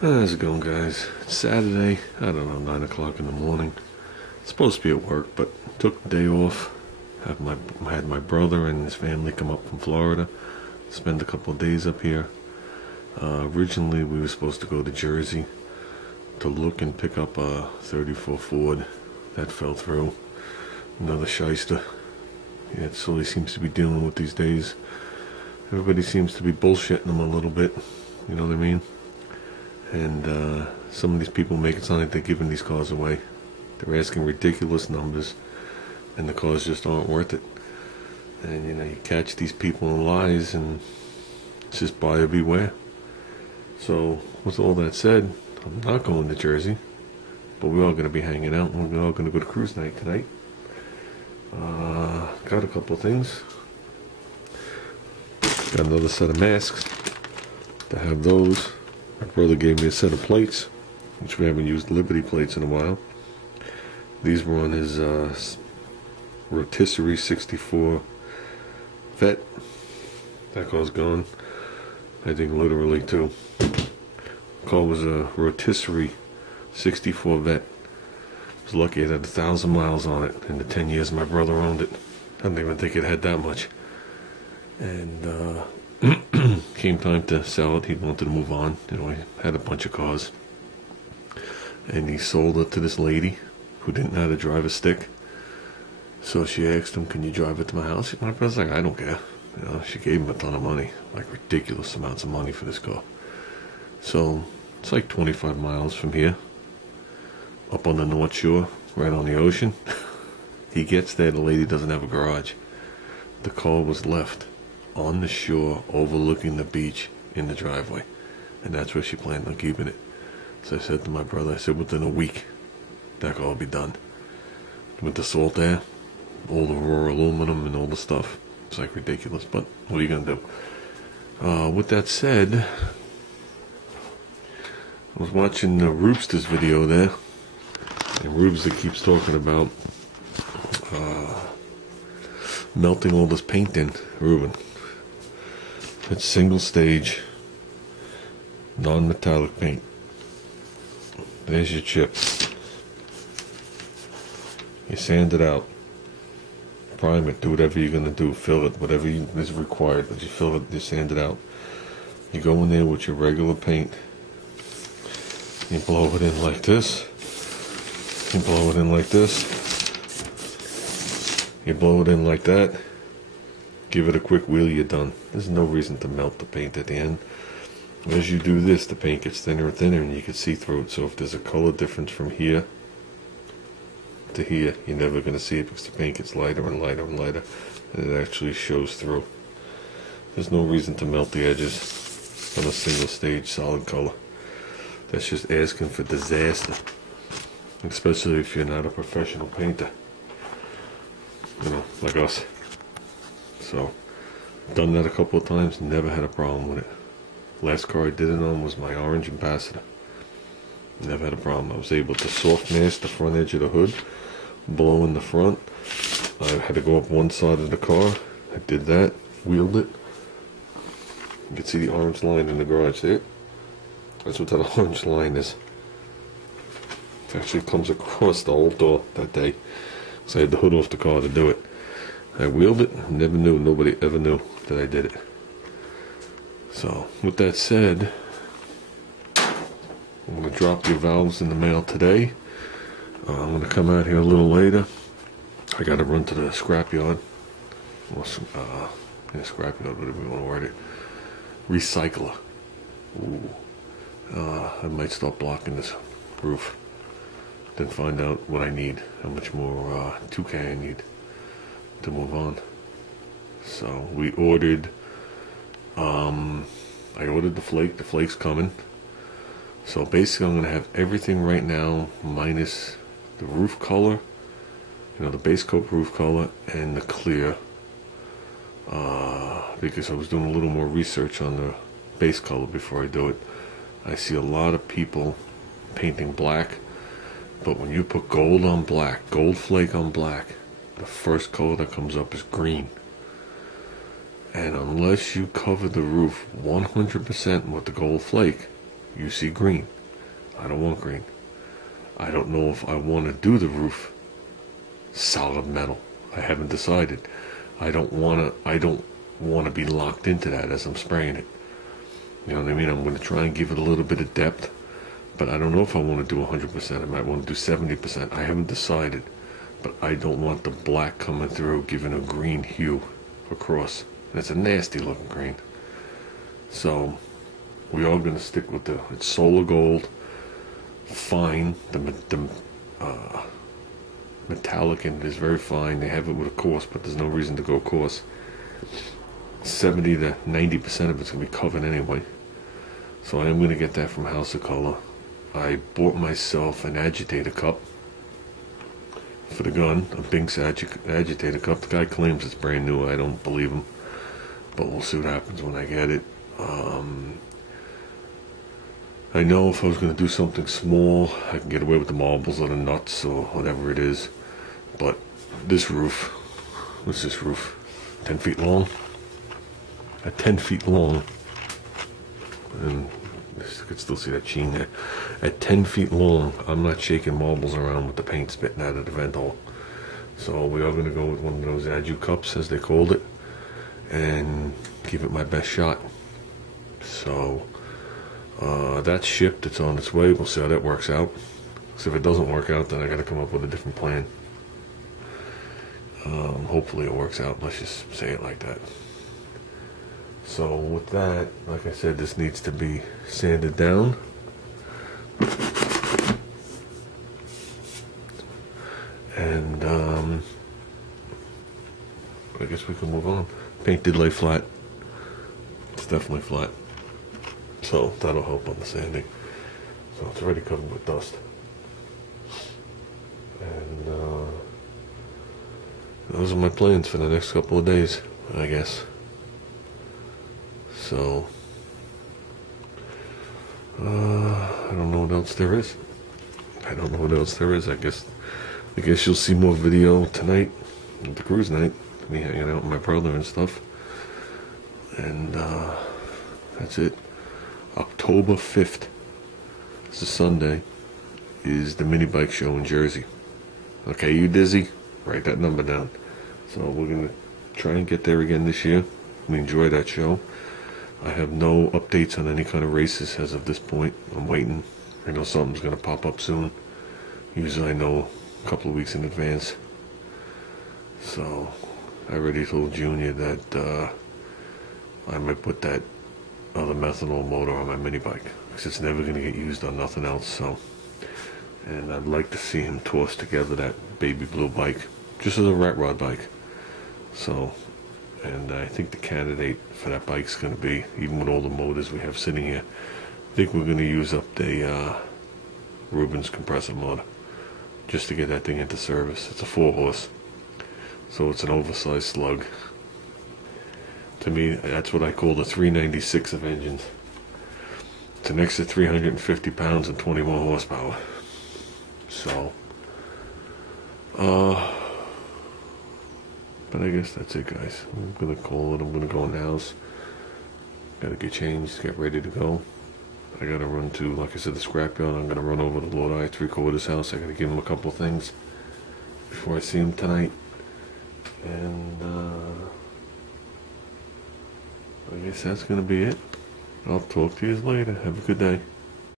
How's it going, guys? It's Saturday, I don't know, 9 o'clock in the morning. Supposed to be at work, but took the day off. Had my brother and his family come up from Florida, spend a couple of days up here. Originally, we were supposed to go to Jersey to look and pick up a 34 Ford. That fell through. Another shyster. Yeah, it's all he seems to be dealing with these days. Everybody seems to be bullshitting him a little bit. You know what I mean? And some of these people make it sound like they're giving these cars away. They're asking ridiculous numbers, and the cars just aren't worth it. And you catch these people in lies, and it's just buyer beware. So with all that said, I'm not going to Jersey, but we're all going to be hanging out, and we're all going to go to cruise night tonight. Got a couple of things. Got another set of masks. To have those. My brother gave me a set of plates, which we haven't used Liberty plates in a while. These were on his Rotisserie 64 Vet. That car's gone. I think literally too. The car was a Rotisserie 64 Vet. I was lucky it had 1,000 miles on it in the 10 years my brother owned it. I don't even think it had that much. And came time to sell it. He wanted to move on. He had a bunch of cars. And he sold it to this lady who didn't know how to drive a stick. So she asked him, "Can you drive it to my house?" My brother's like, "I don't care." She gave him a ton of money, like ridiculous amounts of money for this car. So it's like 25 miles from here, up on the North Shore, right on the ocean. He gets there, the lady doesn't have a garage. The car was left on the shore overlooking the beach in the driveway, and that's where she planned on keeping it. So I said to my brother, I said, within a week that car will be done with the salt air, all the raw aluminum and all the stuff. It's like ridiculous, but what are you gonna do? With that said, I was watching the Roopster's video there, and Roopster keeps talking about melting all this paint in. Ruben, it's single stage non-metallic paint. There's your chip. You sand it out, prime it, do whatever you're gonna do, fill it, whatever is required, but you fill it, you sand it out. You go in there with your regular paint, you blow it in like this, you blow it in like this, you blow it in like that, give it a quick wheel, you're done. There's no reason to melt the paint at the end. As you do this, the paint gets thinner and thinner, and you can see through it. So if there's a color difference from here to here, you're never going to see it because the paint gets lighter and lighter and lighter, and it actually shows through. There's no reason to melt the edges on a single stage solid color. That's just asking for disaster, especially if you're not a professional painter, like us. So done that a couple of times, never had a problem with it. Last car I did it on was my orange Ambassador. Never had a problem. I was able to soft mask the front edge of the hood, blow in the front. I had to go up one side of the car. I did that, wheeled it. You can see the orange line in the garage there. That's what that orange line is. It actually comes across the whole door that day. So I had the hood off the car to do it. I wheeled it, never knew, nobody ever knew that I did it. So, with that said, I'm going to drop your valves in the mail today. I'm going to come out here a little later. I got to run to the scrapyard. Scrapyard, whatever you want to word it. Recycler. Ooh. I might start blocking this roof. Then find out what I need, how much more 2K I need to move on. So, we ordered... I ordered the flake. The flake's coming. So basically I'm going to have everything right now minus the roof color, the base coat roof color, and the clear, because I was doing a little more research on the base color before I do it. I see a lot of people painting black, but when you put gold on black, gold flake on black, the first color that comes up is green. And unless you cover the roof 100% with the gold flake, You see green. I don't want green. I don't know if I want to do the roof solid metal. I haven't decided. I don't want to be locked into that as I'm spraying it. You know what I mean? I'm going to try and give it a little bit of depth, but I don't know if I want to do 100%. I might want to do 70%. I haven't decided, but I don't want the black coming through giving a green hue across. And it's a nasty looking green. So we are going to stick with it's Solar Gold, fine. The metallic in it is very fine. They have it with a coarse, but there's no reason to go coarse. 70 to 90% of it's going to be covered anyway. So I am going to get that from House of Color. I bought myself an agitator cup for the gun, a Binks agitator cup. The guy claims it's brand new. I don't believe him, but we'll see what happens when I get it. I know if I was going to do something small, I can get away with the marbles or the nuts or whatever it is. But this roof, what's this roof? 10 feet long? At 10 feet long, and you can still see that sheen there. At 10 feet long, I'm not shaking marbles around with the paint spitting out of the vent hole. So we are going to go with one of those Adu cups, as they called it, and give it my best shot. So that's shipped. It's on its way. We'll see how that works out. So if it doesn't work out, then I got to come up with a different plan. Hopefully it works out. Let's just say it like that. So with that, like I said, this needs to be sanded down. And I guess we can move on. Paint did lay flat. It's definitely flat. So that'll help on the sanding. So it's already covered with dust. And those are my plans for the next couple of days, I guess. So, I don't know what else there is. I guess you'll see more video tonight at the cruise night. Me hanging out with my brother and stuff. And that's it. October 5th, it's a Sunday, is the mini bike show in Jersey. Okay, you dizzy? Write that number down. So we're going to try and get there again this year. We enjoy that show. I have no updates on any kind of races as of this point. I'm waiting. I know something's going to pop up soon. Usually I know a couple of weeks in advance. So I already told Junior that I might put that other methanol motor on my mini bike, because it's never going to get used on nothing else. So, and I'd like to see him toss together that baby blue bike just as a rat rod bike. So, and I think the candidate for that bike's going to be, even with all the motors we have sitting here, I think we're going to use up the Rubens compressor motor just to get that thing into service. It's a 4-horse, so it's an oversized slug. To me, that's what I call the 396 of engines. It's an extra 350 pounds and 20 more horsepower. So, but I guess that's it, guys. I'm gonna call it. I'm gonna go in the house. Gotta get changed, get ready to go. I gotta run to, like I said, the scrapyard. I'm gonna run over to Lord I 3/4 house. I gotta give him a couple of things before I see him tonight. And I guess that's gonna be it. I'll talk to you later. Have a good day.